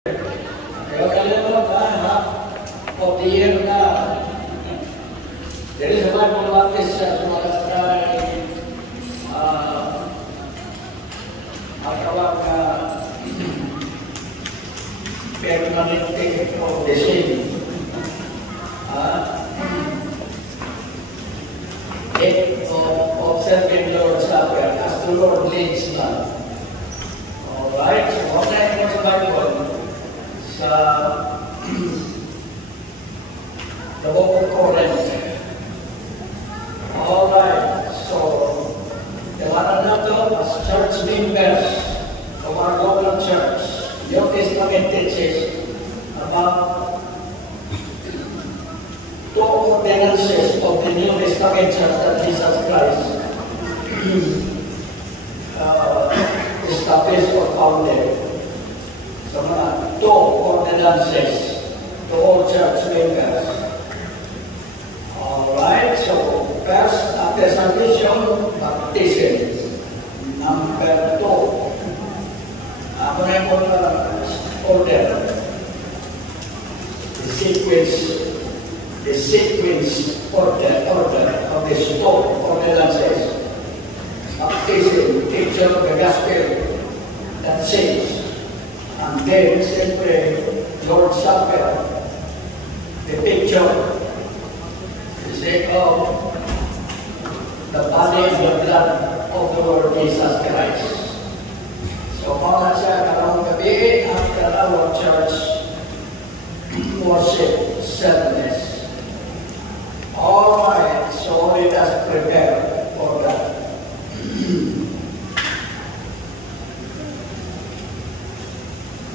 Kaya kalimutan of the year na there is a Bible practice sa mga matawag na permanent ticket of the same. Of serving Lord's Supper as the Lord leads na. Alright, so what tayo mo sa Bible? Sa the book of Corinth. Alright, so tawanan nato as church members of our local church. New Testament teaches about two ordinances of the New Testament church that Jesus Christ established or founded. So mga two ordinances to all church members. Alright, so first, after salvation, baptism. Number two, ako na yung order. The sequence order of the two ordinances. Baptism, teaching of the gospel that saves. And then, simply, Lord's Supper, the picture, of the body and the blood of the Lord Jesus Christ. So, mga siya karang gabi after our church worship service. Alright, so let us prepare for that.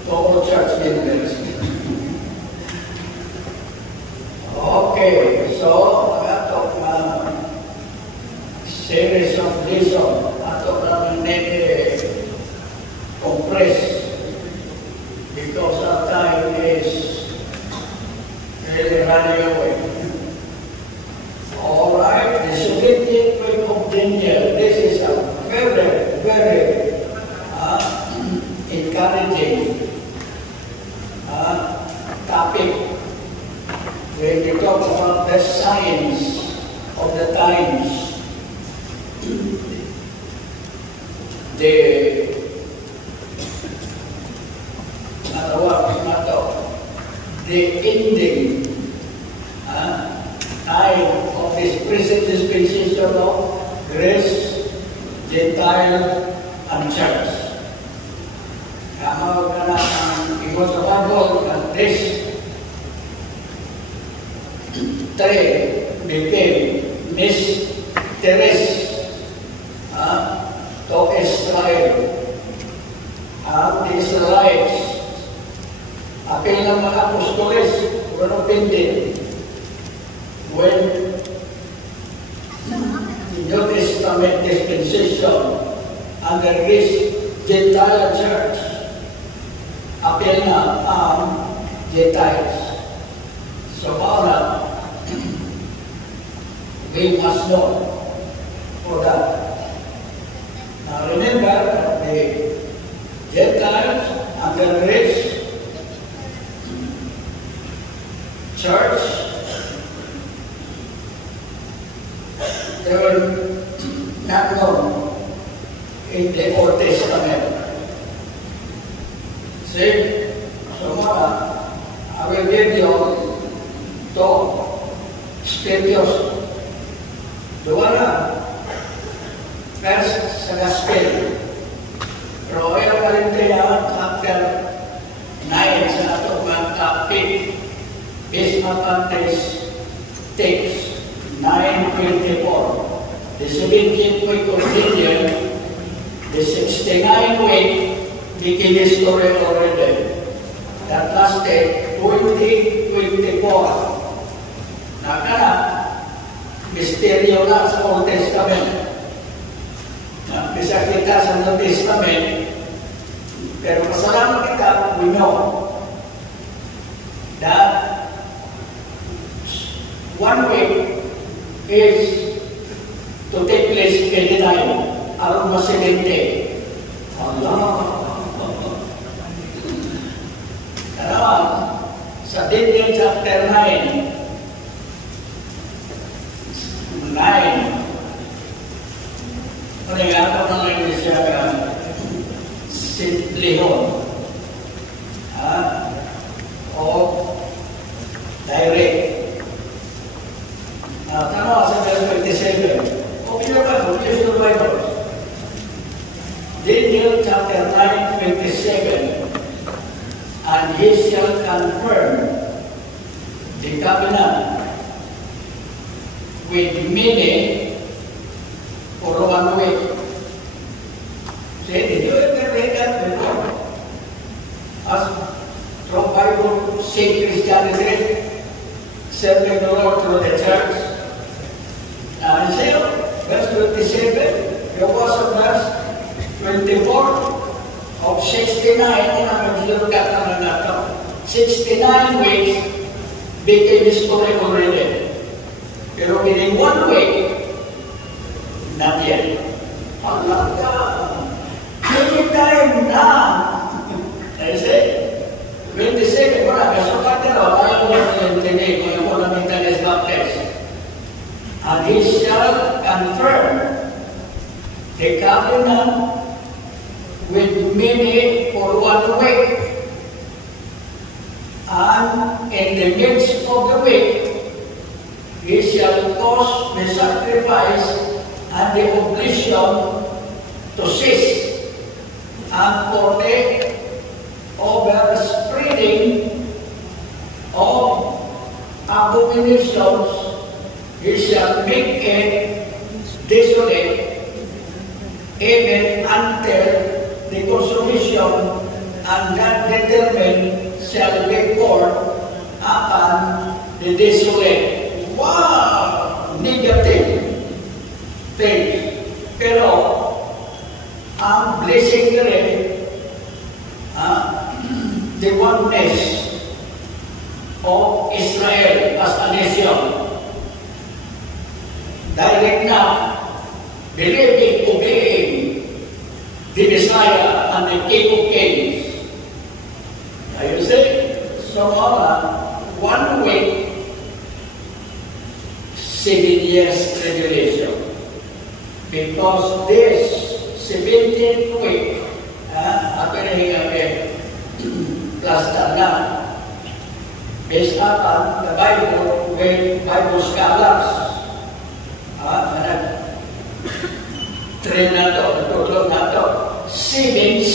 To all church members. Okay, so ato series of lesson ato compress because our time is really running away. All right, the 17th week of Daniel. This is a very, very encouraging topic when we talk about the signs of the times. The ending time of this present dispensation of grace, Gentile, and church. It was a Bible that this three became mysteries to Israel. The Israelites, apil ng mga apostoles, were offended when the New Testament dispensation under this Gentile church apil na ang Gentiles. So, para we must know for that. Now, remember that the Gentiles under grace church, they were not known in the Old Testament. See, so I will give you two scriptures. Dua na. First, sa Gospel. Pero ayaw Kalintiya, chapter 9 sa ato mga topic. Bismarck Baptist text 9:24. The 17th week of Daniel, the 69th week became history already. That lasted 2024. Nakana, misteryo na sa Old Testament. Bisa kita sa New Testament, pero kasalanan kita, we know that one week is to take place anytime around the 7th day. Allah. Ano, sa Daniel chapter 9, 9, panigado ng iglesia ka, St. Leon, o direct. Tanawa sa verse 27, open your Bible, use your Bible. Daniel chapter 9, 27, and he shall confirm the covenant with many for 1 week. Say, did you ever read that before? As from Bible, say Christianity, serving the Lord through the church. And say, verse 27, there was a verse 24 of 69, look at naman 69 weeks became history already. Pero within 1 week, not yet. Halaga! Anytime na! I say, 27, wala, kasukat na rin, ayaw niya ng tinay, kung ako namin talis baptist. And he shall confirm the covenant with many for 1 week. And in the midst of the week, he shall cause the sacrifice and the oblation to cease, and for the overspreading of abominations, he shall make it desolate, even until the consummation, and that determined shall be poured upon the desolate. Wow! Negative things. Pero, ang blessing ka rin, the oneness of Israel as a nation. Direct na, believing, obeying the Messiah and the King of Kings. Ayun say, so 1 week, 7 years tribulation. Because this 17th week, ako na hingapin, plus na, based upon the Bible with Bible scholars, train na to, tutulog na to, 7